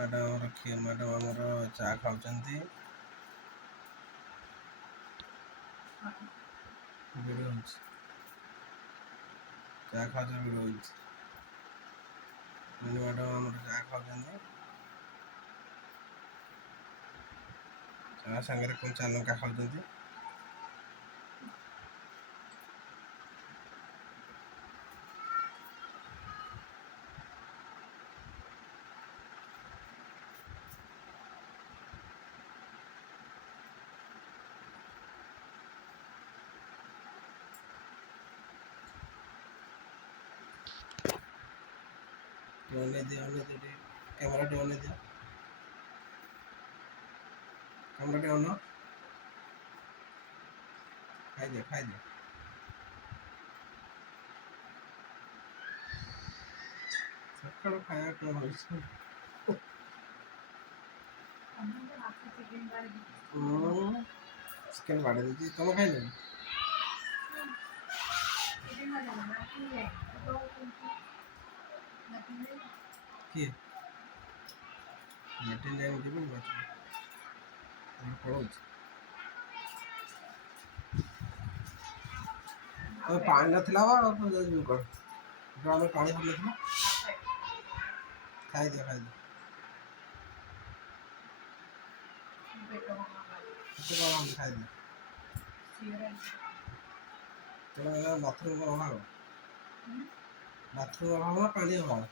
ମ୍ୟାଡ଼ାମ ଆମର ଚା ଖାଉଛନ୍ତି। ଭିଡ଼ିଓ ହେଉଛି ଚା ଖାଉଛନ୍ତି ଭିଡ଼ିଓ ହେଉଛି ମ୍ୟାଡ଼ାମ ଆମର ଚା ଖାଉଛନ୍ତି। ଚା ସାଙ୍ଗରେ କଞ୍ଚା ଲଙ୍କା ଖାଉଛନ୍ତି। ଅନେଇ ଦିଅ ଟିକେ କ୍ୟାମେରା ଟିକେ ଅନେଇ ଦିଅ। କ୍ୟାମେରା ଟିକେ ଅନ। ଖାଇଦିଅ। ସକାଳୁ ଖାଇବା କ'ଣ ହେଉଛି? ଚିକେନ୍ ବାଡ଼େଇ ଦେଇଛି। ତମେ ଖାଇଲନି? କିଏ ଲାଟିନ୍ ଯାଇନି ଯିବନି ପଳଉଛି। ପାଣି ନଥିଲା ବା ଯିବି କ'ଣ ଆମେ ପାଣି ଭରିନଥିଲା। ଖାଇଦିଅ ଖାଇଦିଅ। ତେଣୁ ବାଥରୁମ୍ ଅଭାବ ନା ପାଣି ଅଭାବ?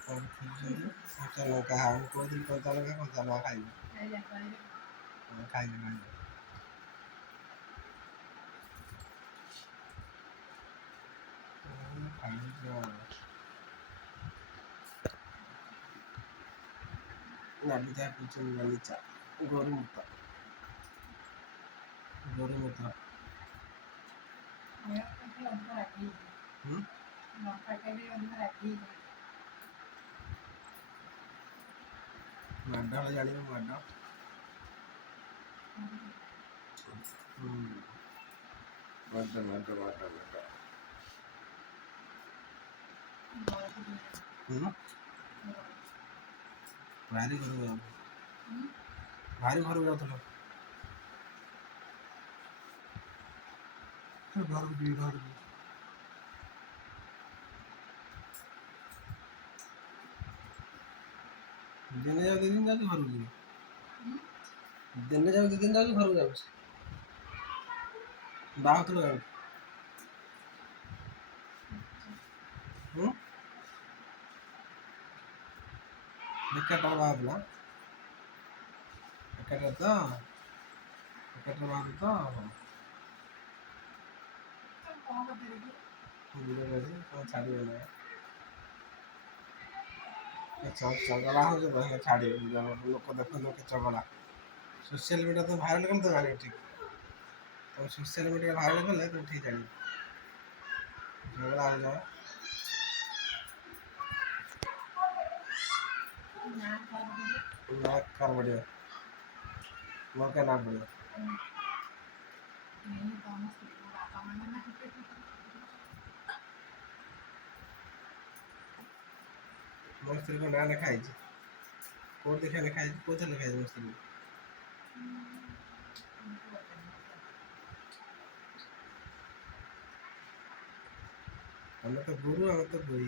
କଞ୍ଚା ଲଙ୍କା କହୁଥିଲି କଞ୍ଚା ଲଙ୍କା ଖାଇବି। ନାଲି ଚା ପିଉଛନ୍ତି। ନାଲି ଚା ଗୋରୁ ମୁତ। ମାଡ଼ ଜାଣିବ ମାଡ଼। ଭାରି ଘରକୁ ଯାଉଥିଲ। ଘରକୁ ଦିନେ ଯାଉ 2 ଦିନ ଯାଉଛି ଘରକୁ ଯିବି। ଦିନେ ଯାଉ 2 ଦିନ ଯାଉଛି ଘରକୁ ଯାଉଛି। ବାହାଘର ଯାଉଛି। ବେକାରଟାରେ ବାହାରୁଥିଲା। ବେକାରଟାରେ ବାହାରୁ ତ ଛାଡ଼ିବେ ଚଗଲା ହେଉଛି ଛାଡ଼ିବେ। ଲୋକ ଦେଖନ୍ତୁ କି ଚଗଲା। ସୋସିଆଲ ମିଡ଼ିଆ ତ ଭାଇରାଲ୍ କଲେ ତ ଜାଣିବ ଠିକ୍। ତମେ ସୋସିଆଲ ମିଡ଼ିଆ ଭାଇରାଲ୍ କଲେ ତମେ ଠିକ୍ ଜାଣିବ। ଝଗଡ଼ା ହେଉଛ ନା କାହାର ପଡ଼ିବ? ମୋର କାଇଁ ନା ପଡ଼ିବ? ମୋ ସ୍ତ୍ରୀଙ୍କ ନାଁ ଲେଖା ହେଇଛି। କୋଉଠି ଦେଖିବା ଲେଖା ହେଇଛି? କୋଉଥିରେ ଲେଖା ହେଇଛି ମୋ ସ୍ତ୍ରୀ? ଆମେ ତ ଗୁରୁ, ଆମେ ତ ଗୁଇ।